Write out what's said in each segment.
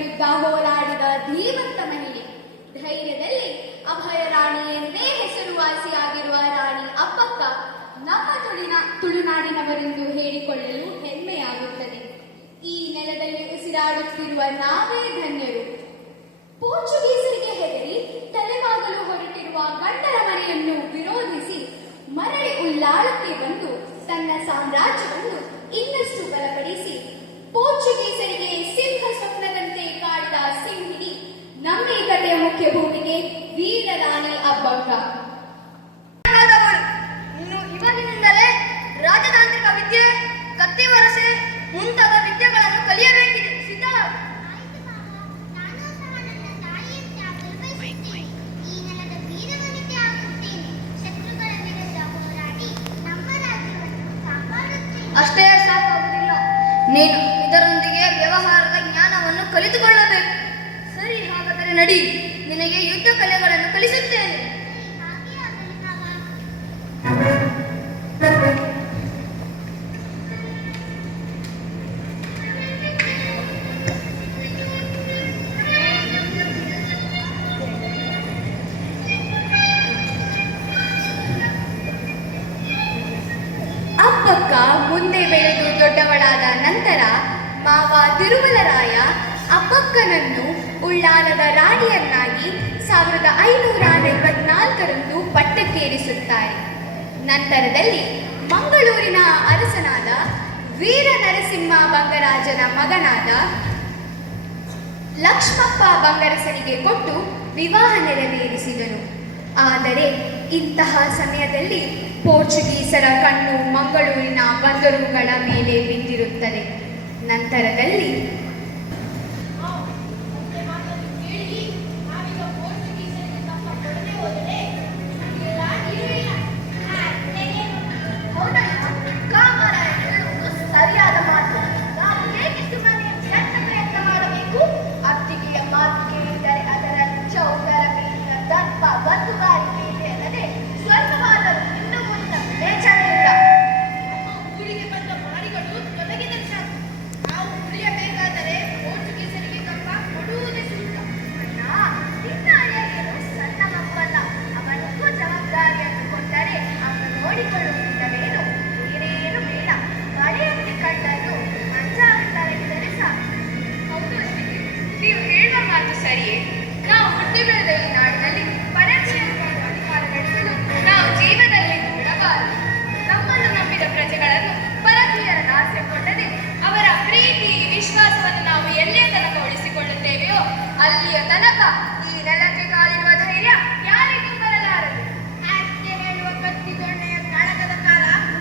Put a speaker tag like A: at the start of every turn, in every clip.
A: ವಿರುದ್ಧ ಹೋರಾಡಿದ ಧೀಮಂತ ಮಹಿಳೆ, ಧೈರ್ಯದಲ್ಲಿ ಅಭಯ ರಾಣಿ ಎಂದೇ ಹೆಸರುವಾಸಿಯಾಗಿರುವ ರಾಣಿ ಅಪ್ಪಕ್ಕ ನಮ್ಮ ತುಳಿನ, ತುಳುನಾಡಿನವರೆಂದು ಹೇಳಿಕೊಳ್ಳಲು ಹೆಮ್ಮೆಯಾಗುತ್ತದೆ. ಈ ನೆಲದಲ್ಲಿ ಉಸಿರಾಡುತ್ತಿರುವ ನಾವೇ ಧನ್ಯರು. ಪೋರ್ಚುಗೀಸರಿಗೆ ಹೆದರಿ
B: ಹುಟ್ಟಿನಿಂದಲೇ ರಾಜತಾಂತ್ರಿಕ ವಿದ್ಯೆ, ಕತ್ತಿ ವರಸೆ ಮುಂತಾದ ವಿದ್ಯೆಗಳನ್ನು ಕಲಿಯಬೇಕಿದೆ. ಸಿದ್ಧ? ಅಷ್ಟೇ ಸಾಕಾಗುವುದಿಲ್ಲ ನೀನು ಇದರೊಂದಿಗೆ ವ್ಯವಹಾರದ ಜ್ಞಾನವನ್ನು ಕಲಿತುಕೊಳ್ಳಬೇಕು. ಸರಿ, ಹಾಗಾದರೆ ನಡಿ. ನಿನಗೆ ಯುದ್ಧ ಕಲೆಗಳನ್ನು ಕಲಿಸುತ್ತೇನೆ.
C: ಮಾವ
A: ತಿರುಮಲರಾಯ ಅಪ್ಪಕ್ಕನನ್ನು ಉಳ್ಳಾಲದ ರಾಣಿಯನ್ನಾಗಿ ಸಾವಿರದ ಐನೂರ ನಲವತ್ನಾಲ್ಕರಂದು ಪಟ್ಟಕ್ಕೇರಿಸುತ್ತಾರೆ. ನಂತರದಲ್ಲಿ ಮಂಗಳೂರಿನ ಅರಸನಾದ ವೀರ ನರಸಿಂಹ ಬಂಗರಾಜನ ಮಗನಾದ ಲಕ್ಷ್ಮಪ್ಪ ಬಂಗರಸನಿಗೆ ಕೊಟ್ಟು ವಿವಾಹ ನೆರವೇರಿಸಿದರು ಆದರೆ ಇಂತಹ ಸಮಯದಲ್ಲಿ ಪೋರ್ಚುಗೀಸರ ಕಣ್ಣು ಮಂಗಳೂರಿನ ಬಂದರುಗಳ ಮೇಲೆ ಬಿದ್ದಿರುತ್ತದೆ. ನಂತರದಲ್ಲಿ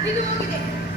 A: ビル奥で。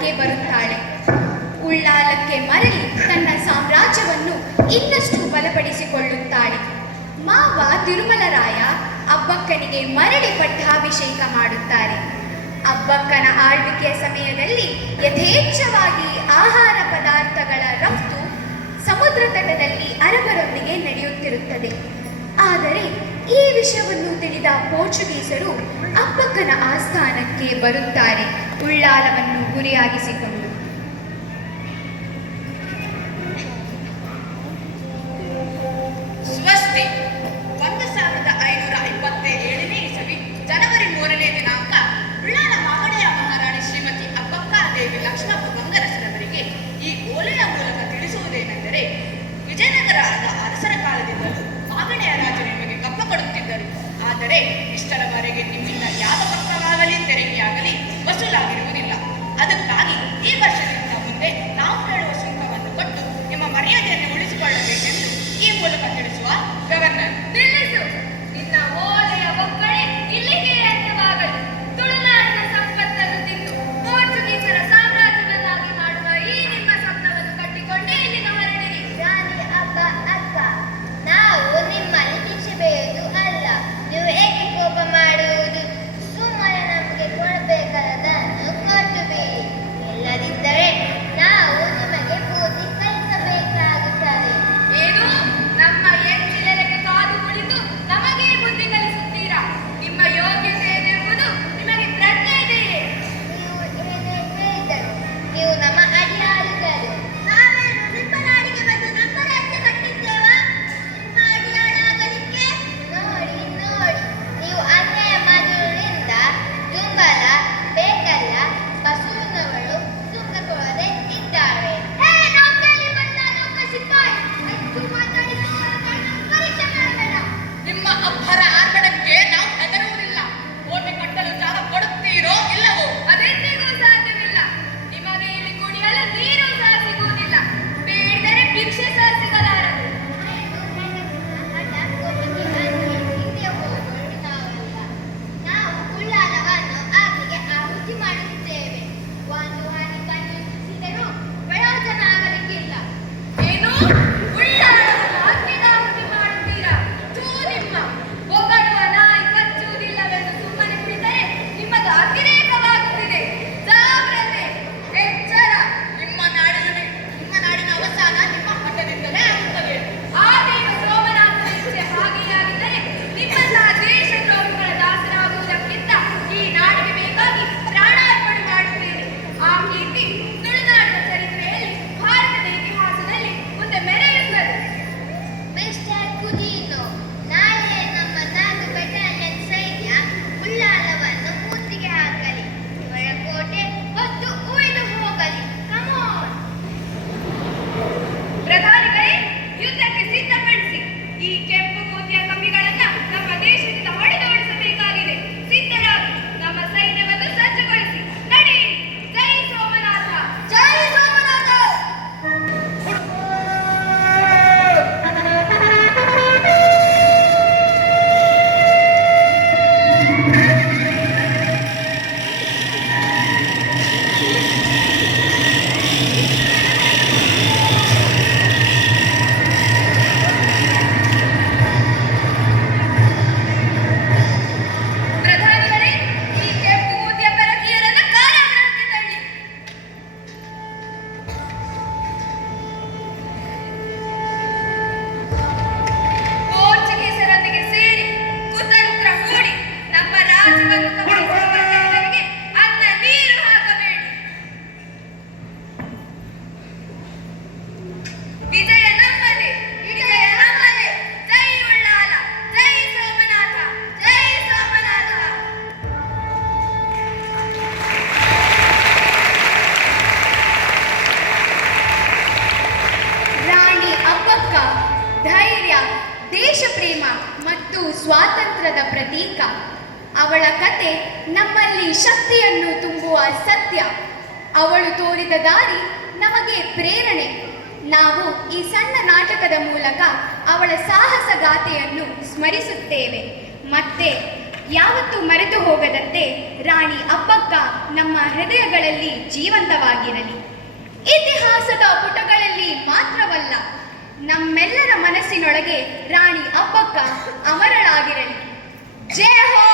A: ಉಳ್ಳಾಲಕ್ಕೆ ಬರುತ್ತಾಳೆ. ಉಳ್ಳಾಲಕ್ಕೆ ಮರಳಿ ತನ್ನ ಸಾಮ್ರಾಜ್ಯವನ್ನು ಇನ್ನಷ್ಟು ಬಲಪಡಿಸಿಕೊಳ್ಳುತ್ತಾಳೆ. ಮಾವ ತಿರುಮಲರಾಯ ಅಬ್ಬಕ್ಕನಿಗೆ ಮರಳಿ ಪಟ್ಟಾಭಿಷೇಕ ಮಾಡುತ್ತಾರೆ. ಅಬ್ಬಕ್ಕನ ಆಳ್ವಿಕೆಯ ಸಮಯದಲ್ಲಿ ಯಥೇಚ್ಛವಾಗಿ ಆಹಾರ ಪದಾರ್ಥಗಳ ರಫ್ತು ಸಮುದ್ರ ತಟದಲ್ಲಿ ಅರಬರೊಂದಿಗೆ
D: ನಡೆಯುತ್ತಿರುತ್ತದೆ. ಆದರೆ ಈ ವಿಷಯವನ್ನು ತಿಳಿದ ಪೋರ್ಚುಗೀಸರು ಅಬ್ಬಕ್ಕನ ಆಸ್ಥಾನಕ್ಕೆ ಬರುತ್ತಾರೆ. ಉಳ್ಳಾಲವನ್ನು ಗುರಿಯಾಗಿಸಿಕೊಂಡು ಅವಳ ಕತೆ ನಮ್ಮಲ್ಲಿ ಶಕ್ತಿಯನ್ನು ತುಂಬುವ ಸತ್ಯ. ಅವಳು ತೋರಿದ ದಾರಿ ನಮಗೆ ಪ್ರೇರಣೆ. ನಾವು ಈ ಸಣ್ಣ ನಾಟಕದ ಮೂಲಕ ಅವಳ ಸಾಹಸ ಗಾಥೆಯನ್ನು ಸ್ಮರಿಸುತ್ತೇವೆ. ಮತ್ತೆ ಯಾವತ್ತು ಮರೆತು ಹೋಗದಂತೆ ರಾಣಿ ಅಪ್ಪಕ್ಕ ನಮ್ಮ ಹೃದಯಗಳಲ್ಲಿ ಜೀವಂತವಾಗಿರಲಿ. ಇತಿಹಾಸದ ಪುಟಗಳಲ್ಲಿ ಮಾತ್ರವಲ್ಲ, ನಮ್ಮೆಲ್ಲರ ಮನಸ್ಸಿನೊಳಗೆ ರಾಣಿ ಅಪ್ಪಕ್ಕ ಅಮರಳಾಗಿರಲಿ. ಜಯ ಹೋ